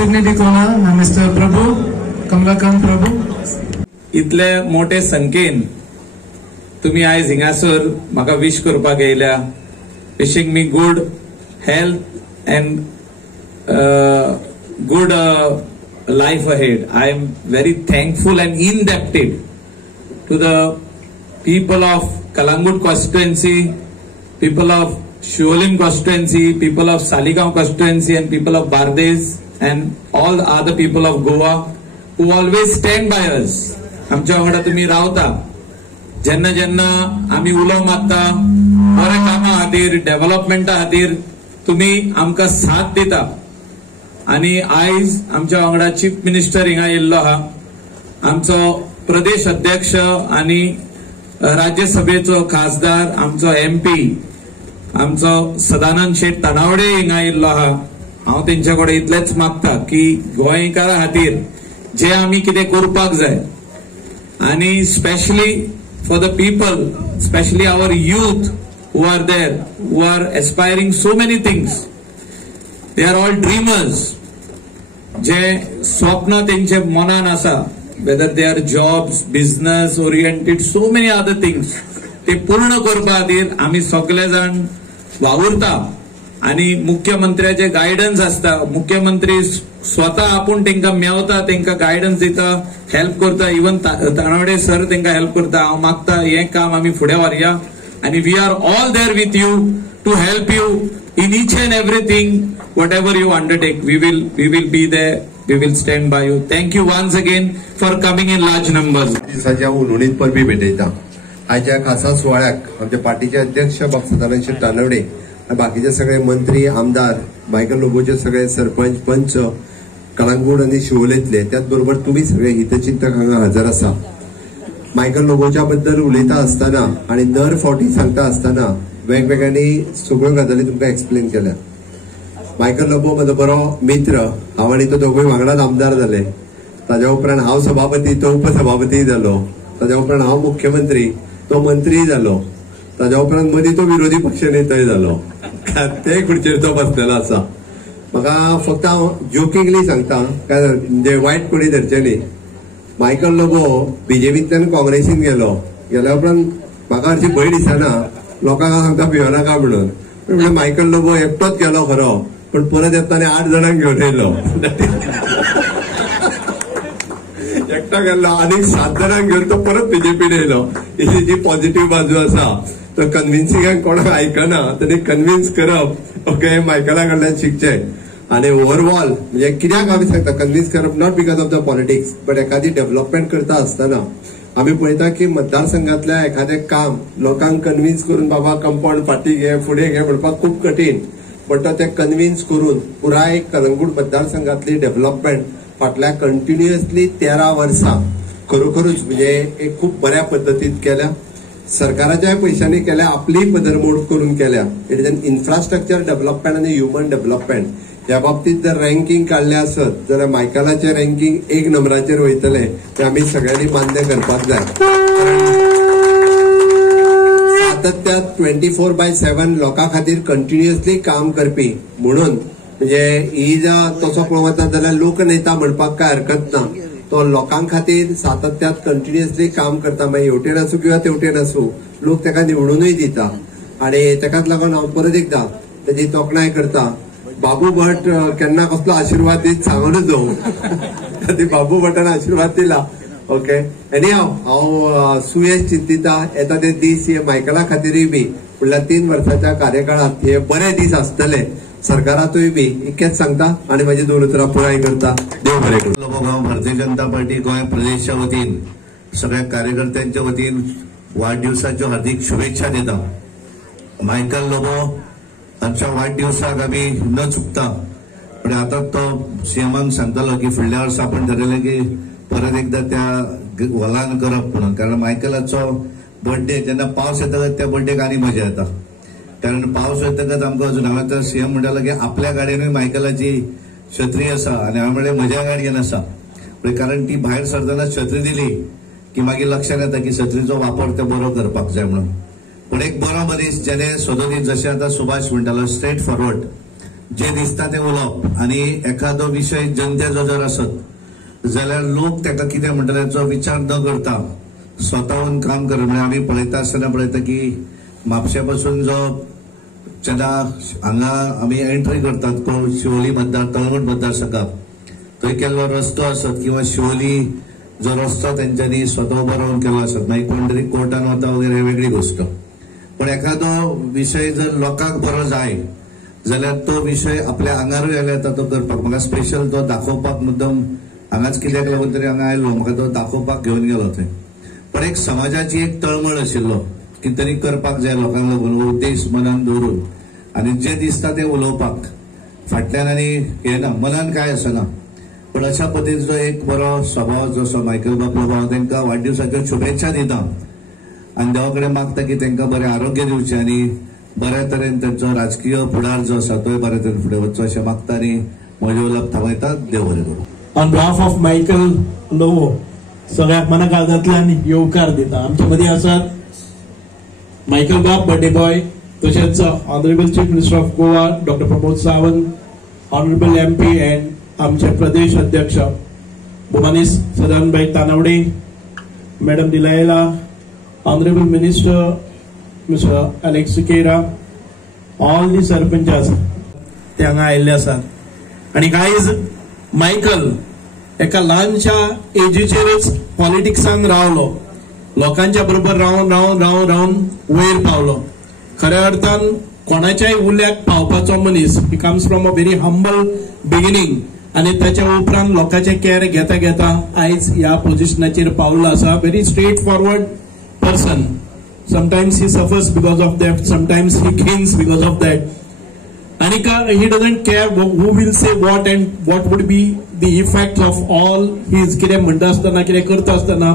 सिग्नेटी कोणा मिस्टर प्रभू कमलाकांत प्रभू. इतले मोठे संख्येन तुम्ही आयज हिंगासर म्हाका विश करपाक येयल्या. Wishing me good health and good life ahead. I am very thankful and indebted to the people of Kalangut constituency, people of Sholim constituency, people of Saligaon constituency and people of Bardes and all the other people of Goa who always stand by us. आमच्या वांगडा तुम्ही रावता. जेन्ना जेन्ना आम्ही उलो मारता बऱ्या कामा खातीर डेव्हलपमेंटा खातीर तुम्ही आमकां साथ दिता. आणि आयज आमच्या वांगडा चीफ मिनिस्टर हिंगा येयल्लो आहा. आमचो प्रदेश अध्यक्ष आणि राज्यसभेचो खासदार आमचो MP आमचो सदानंद शेट तानावडे हिंगा येयल्लो आहा. हांव तेंच्या कडेन इतलेच मागता की गोंयकारा खातीर जे आमी कितें करपाक जाय आणि specially for the people, specially our youth who are there, who are aspiring so many things. They are all dreamers. जे स्वप्न तेंचे मनान आसा, whether they are jobs, business oriented, so many other things, ते पूर्ण करपा खातीर आमी सगळे जाण वावुरता. आणि मुख्यमंत्र्याचे गायडन्स आसता. मुख्यमंत्री स्वता आपूण तेंकां मेवता, तेंकां गायडन्स दिता, हेल्प करता. इवन तानावडे सर तेंकां हेल्प करता. हांव मागता हें काम आमी फुडें व्हरया आणि we are all there with you to help you in each and everything, whatever you undertake. We will be there. We will stand by you. Thank you once again for coming in large numbers. दिसाच्या उलोवणीत परबी भेटयता. आजच्या खासा सुवाळ्याक आमच्या पार्टीचे अध्यक्ष बाब सदानंद शेट तानावडे आणि बाकीचे सगळे मंत्री, आमदार, मायकल लोबोचे सगळे सरपंच, पंच, कळंगूट आणि शिवोलेतले, त्याच बरोबर तुम्ही सगळे हितचिंतक हांगा हजर आसा. मायकल लोबोच्या बद्दल उलयता आसतना आणि दर फावटी सांगता आसतना वेगवेगळ्यांनी सगळ्यो गजाली तुमकां एक्सप्लेन केल्या. मायकल लोबो म्हजो बरो मित्र. हांव आनी तो दोगूय वांगडाच आमदार जाले. ताज्या उपरांत हांव सभापती, तो उपसभापती जालो. ताज्या उपरांत हांव मुख्यमंत्री, तो मंत्री जालो. ताज्या उपरांत मदीं तो विरोधी पक्ष नेताय जालो. ते खुर्चेर तो बसलेलो आसा. म्हाका फक्त हांव जोकिंगली सांगता, काय म्हणजे वायट कोणी धरचें न्ही. मायकल लोबो बीजेपींतल्यान काँग्रेसीन गेलो. गेल्या उपरांत म्हाका हरशी भंय दिसना. लोकांक सांगता भिवनाका म्हणून. म्हणजे मायकल लोबो एकटोच गेलो खरो, पण परत येताना 8 जाणांक घेवन येयलो. एकटो गेल्लो आनीक 7 जाणांक घेवन तो परत बीजेपीन येयलो. ही जी पॉझिटिव्ह बाजू आसा, तो कन्व्हिन्सिंगाक कोणाक आयकना, ताणी कन्व्हिन्स करप. ओके, मायकला कडल्यान शिकचें. आणि ओव्हरऑल म्हणजे कित्याक आमी सांगता कन्व्हिन्स करप, not because of the politics, but एखादी डेव्हलपमेंट करता आसतना आम्ही पळयता की मतदारसंघातल्या एखादे काम लोकांक कन्व्हिन्स करून बाबा कंपाऊंड फाटी घे, फुडें घे म्हणपाक खूप कठीण. बट ते कन्व्हिन्स करून पुराय कलंगूट मतदारसंघातली डेव्हलपमेंट फाटल्या कंटिन्युअसली 13 वर्सां खरोखरूच म्हणजे एक खूप बऱ्या पद्धतीत केल्या. सरकाराच्या पैशांनी केल्या, आपली पदरमोड करून केल्या. It is an infrastructure development आणि ह्युमन डेव्हलपमेंट. ह्या बाबतीत जर रँकिंग काढले असत जाल्यार मायकलाचे रँकिंग 1 नंबराचेर वयतले. ते आम्ही सगळ्यांनी मान्य करपाक जाय. सातत्यात 24/7 लोकां खातीर कंटिन्युअसली काम करपी म्हणून म्हणजे ही जर तसो पळोवंक वता जाल्यार लोकनेता म्हणपाक काय हरकत ना. तो लोकां खातीर सातत्यात कंटिन्युअसली काम करता. मागीर हेवटेन आसूं किंवा तेवटेन आसूं, लोक ताका निवडूनय दिता. आणि ताकाच लागून हांव परत एकदां ताची तोखणाय करता. बाबू भट केन्ना कसलो आशिर्वाद दीत सांगूनच जाऊ. बाबू भटान आशिर्वाद दिला. ओके, एनी हांव सुयश चिंतिता येता ते दीस हे मायकला खातीरूय बी फुडल्या 3 वर्साच्या कार्यकाळात हे बरे दीस आसतले. सरकारातूय बी इतकेच सांगता आणि माझी 2 उतरां पुराय करता. देव बरें करूं. भारतीय जनता पार्टी गोंय प्रदेशच्या वतीन सगळ्या कार्यकर्त्यांच्या वतीन वाढदिवसाच्यो हार्दिक शुभेच्छा देता. मायकल लोबो आमच्या वाढदिवसाक आम्ही न चुकता. पण आता तो सीएमान सांगतालो की फुडल्या वर्सा आपण ठरयलें की परत एकदा त्या हॉलान करप म्हणून. कारण मायकलाचो बर्थडे जेन्ना पावस येता त्या बर्थडेक आनी मजा येता. कारण पावस येतकच आमकां अजून हांवें तर सीएम म्हणटालो की आपल्या गाडयेनूय मायकलाची छत्री आसा आणि हांवें म्हणलें म्हज्या गाडयेन आसा. कारण ती भायर सरतना छत्री दिली की मागीर लक्षात येता की छत्रीचो वापर ते बरो करपाक जाय म्हणून. पण एक बरो मनीस जेणे सदोदीत जशें आतां सुभाष म्हणटालो स्ट्रेट फॉरवर्ड, जे दिसता ते उलोवप आनी एखादो विशय जनतेचो जर आसत जाल्यार लोक ताका कितें म्हणटले हाचो विचार न करता स्वताहून काम करप. म्हणजे आमी पळयता आसतना पळयता की म्हापशे पासून जो जेन्ना हांगा आमी एंट्री करतात कोण शिवोली मतदार तळवट मतदारसंघात थंय केल्लो रस्तो आसत किंवा शिवोली जो रस्तो तेंच्यांनी स्वता उबो रावन केल्लो आसत मागीर कोण तरी कोर्टान वता वगैरे वेगळी गोष्ट. पण एखादो विशय जर लोकांक बरो जाय जाल्यार तो विशय आपल्या आंगारूय आयला येता तो करपाक. म्हाका स्पेशल तो दाखोवपाक मुद्दम हांगाच कित्याक लागून तरी हांगा आयलो म्हाका तो दाखोवपाक घेवन गेलो थंय. पण एक समाजाची एक तळमळ आशिल्लो कितें तरी करपाक जाय लोकांक लागून उद्देश मनान दवरून आनी जे दिसता ते उलोवपाक फाटल्यान आनी हे ना मनान काय आसना. पण अशा पद्दतीचो एक बरो स्वभाव जो आसा मायकल बाबलो हांव तांकां वाडदिवसाच्यो शुभेच्छा दिता आनी देवा कडेन मागता की तांकां बरें आरोग्य दिवचें आनी बऱ्या तरेन तांचो राजकीय फुडार जो आसा तोय बऱ्या तरेन फुडें वचचो अशें मागता आनी म्हजे उलोवप थांबयता. देव बरें करूं. On behalf of Michael Lobo सगळ्याक मनाकार्दांतल्यान येवकार दिता. आमचे मदीं आसात मायकल बाब बर्थडे बॉय तशेंच honourable chief minister of Goa doctor Pramod Sawant, honourable MP and आमचे प्रदेश अध्यक्ष भुमानीस Sadanbhai Tanavade, madam Delilah, honourable minister mister Alex Sequeira, all the सरपंचास ते हांगा आयिल्ले आसात. आनी गायज मायकल एका ल्हानशा एजीचेरच पॉलिटिक्सान रावलो, लोकांच्या बरोबर रावन रावन रावन रावन वयर पावलो. खऱ्या अर्थान कोणाच्याय उल्याक पावपाचो मनीस. He comes from a very humble beginning आनी ताच्या उपरांत लोकांचे कॅर घेता घेता आयज ह्या पोझिशनाचेर पावल्लो आसा. Very straight forward person. Sometimes he suffers because of that, sometimes he gains because of that. आणि he doesn't care who will say what and what would be the effect of all his कितें म्हणटा आसतना कितें करता आसतना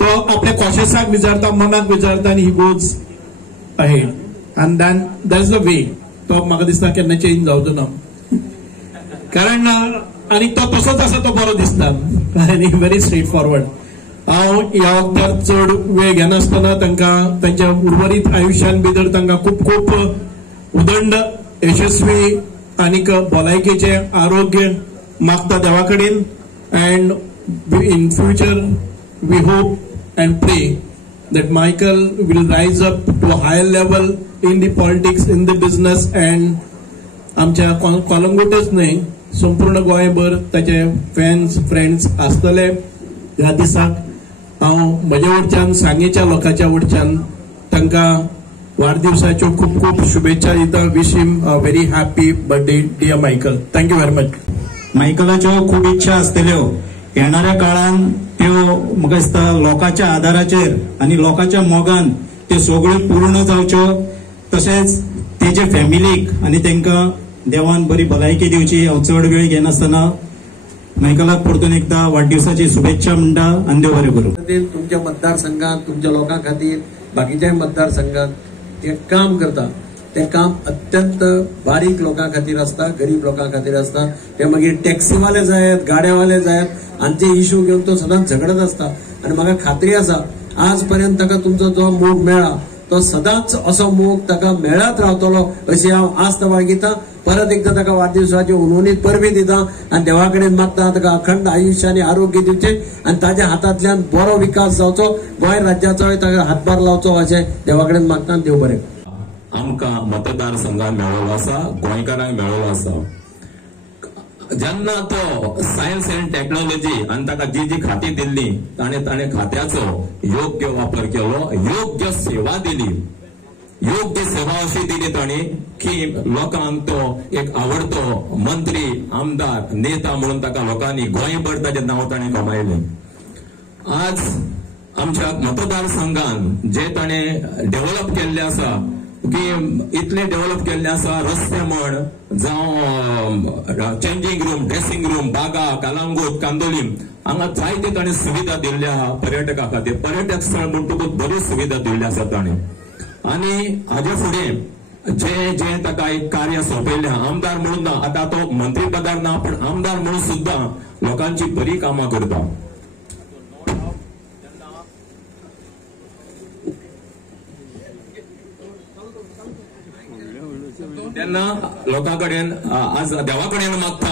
तो आपल्या कॉशसाक विचारता, मनाक विचारता आनी he goes ahead and then that's the way. तो म्हाका दिसता केन्ना चेंज जावचो ना कारण आनी तो तसोच आसा तो बरो दिसता आनी व्हेरी स्ट्रेट फॉरवर्ड. हांव ह्या वखदार चड वेळ घेनासतना तांकां तांच्या उर्वरीत आयुश्यान भितर तांकां खूब खूब उदंड यशस्वी आनीक भलायकेचे आरोग्य मागता देवा कडेन. And in future we hope and pray that Michael will rise up to a higher level in the politics, in the business and आमच्या कलंगूटच न्हय संपूर्ण गोंयभर ताचे फॅन्स फ्रेंड्स आसतले. ह्या दिसाक हांव म्हज्या वटच्यान सांगेच्या लोकांच्या वटच्यान तांकां वाडदिवसाच्यो खूब खूब शुभेच्छा दिता. Wish him a very happy birthday dear Michael. Thank you very much. मायकलाच्यो खूब इच्छा आसतल्यो येणाऱ्या काळान त्यो म्हाका दिसता लोकांच्या आदाराचेर आनी लोकांच्या मोगान त्यो सगळ्यो पूर्ण जावच्यो. तशेंच तेजे फॅमिलीक आनी तांकां देवान बरी भलायकी दिवची. हांव चड वेळ घेनासतना मायकलाक परतून एकदा वाडदिवसाची शुभेच्छा म्हणटा आनी देव बरें करूं. तुमच्या मतदारसंघात तुमच्या लोकां खातीर बाकीच्या मतदारसंघात ते काम करता ते काम अत्यंत बारीक लोकां खातीर आसता, गरीब लोकां खातीर आसता. ते मागीर टॅक्सीवाले जायत, गाड्यावाले जायत, हांचे इश्यू घेवन तो सदांच झगडत आसता. आनी म्हाका खात्री आसा आज पर्यंत ताका तुमचो जो मोग मेळ्ळा तो सदांच असो मोग ताका मेळत रावतलो अशी हांव आस्त बाळगितां. परत एकदा ताका वाडदिवसाची उनवणीत परबी दिता आनी देवा कडेन मागता ताका अखंड आयुश्य आनी आरोग्य दिवचे आनी ताच्या हातांतल्यान बरो विकास जावचो, गोंय राज्याचोय ताका हातभार लावचो अशें देवा कडेन मागता आनी देव बरें. आमकां मतदारसंघात मेळिल्लो आसा, गोंयकारांक मेळिल्लो आसा. जेन्ना तो सायन्स अँड टेक्नॉलॉजी आनी ताका जी जी खाती दिल्ली ताणें खात्याचो योग्य वापर केलो, योग्य सेवा दिली. योग्य सेवा अशी दिली ताणी की लोकांक तो एक आवडतो मंत्री, आमदार, नेता म्हणून ताका लोकांनी गोंयभर ताचें नांव ताणें कमायलें. आज आमच्या मतदारसंघान जे ताणें डेव्हलप केल्लें आसा की इतले डेव्हलप केल्ले आसा, रस्ते म्हण जावं चेंजिंग रूम, ड्रेसिंग रूम, बागा, कलंगूट, कांदोलीम हांगा जायते ताणें सुविधा दिल्ले आहा पर्यटका खातीर. पर्यटक स्थळ म्हणटकूच बऱ्यो सुविधा दिल्ल्यो आसा ताणें. आनी हाजे फुडें जे जे ताका एक कार्य सोंपयल्लें आहा, आमदार म्हणून ना, आतां तो मंत्री पदार ना पूण आमदार म्हणून सुद्दां लोकांची बरी कामां करता. तेन्ना लोकां कडेन आज देवा कडेन मागता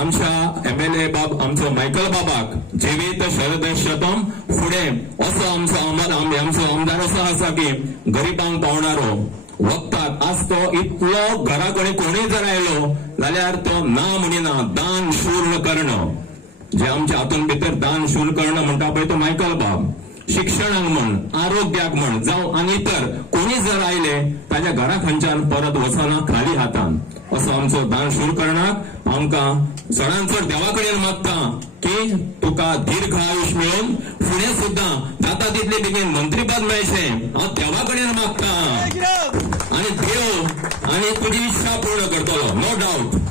आमच्या MLA बाब आमचो मायकल बाबाक जिवीत शरद शतम फुडें असो आमचो आमदार असो आसा की गरिबांक पावणारो वखदाक आज तो इतलो घरा कडेन कोणूय जर आयलो जाल्यार तो ना म्हणिना दान शूर्ण करणं जे आमच्या हातून भितर दान शूर्ण करणं म्हणटा पळय तो मायकल बाब शिक्षणाक म्हण आरोग्याक म्हण जावं आनी इतर कोणी जर आयले ताच्या घरा खंयच्यान परत वचना खाली हातान असो आमचो दान शूर करणाक आमकां चडांत चड देवा कडेन मागता की तुका दीर्घ आयुष मेळून फुडें सुद्दां जाता तितले बेगीन मंत्रीपद मेळचें हांव देवा कडेन मागता आनी देव आनी तुजी इच्छा पूर्ण करतलो नो डावट.